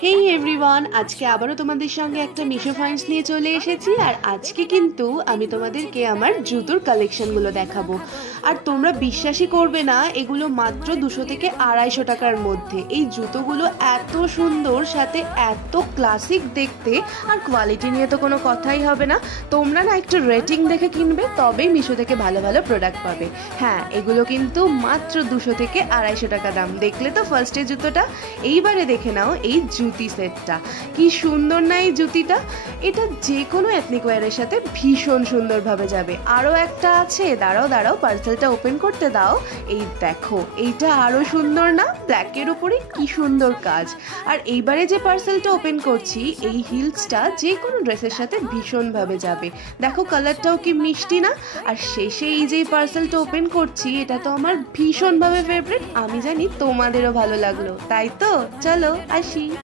হেই everyone, আজকে আবারও তোমাদের সঙ্গে একটা মিশো ফাইন্ডস নিয়ে চলে এসেছি। আর আজকে কিন্তু আমি তোমাদেরকে আমার জুতোর কালেকশনগুলো দেখাবো। আর তোমরা বিশ্বাসই করবে না, এগুলো মাত্র 200 থেকে 250 টাকার মধ্যে। এই জুতোগুলো এত সুন্দর, সাথে এত ক্লাসিক দেখতে, আর কোয়ালিটি নিয়ে তো কোনো কথাই হবে না। তোমরা না একটু রেটিং দেখে কিনবে, তবেই মিশো থেকে ভালো ভালো প্রোডাক্ট পাবে। হ্যাঁ, এগুলো কিন্তু মাত্র 200 থেকে 250 টাকা দাম। দেখলে তো ফার্স্টে জুতোটা, এইবারে দেখে নাও এই জুতি সেটটা। কি সুন্দর না এই জুতিটা! এটা যে কোনো এথনিক ওয়্যারের সাথে ভীষণ সুন্দরভাবে যাবে। আরও একটা আছে, দাঁড়াও দাঁড়াও, পার্সেলটা ওপেন করতে দাও। এই দেখো, এইটা আরও সুন্দর না? ব্ল্যাকের উপরে কি সুন্দর কাজ। আর এইবারে যে পার্সেলটা ওপেন করছি, এই হিলসটা যে কোনো ড্রেসের সাথে ভীষণভাবে যাবে। দেখো কালারটাও কি মিষ্টি না? আর শেষে এই যে পার্সেলটা ওপেন করছি, এটা তো আমার ভীষণভাবে ফেভারিট। আমি জানি তোমাদেরও ভালো লাগলো, তাই তো? চলো আসি।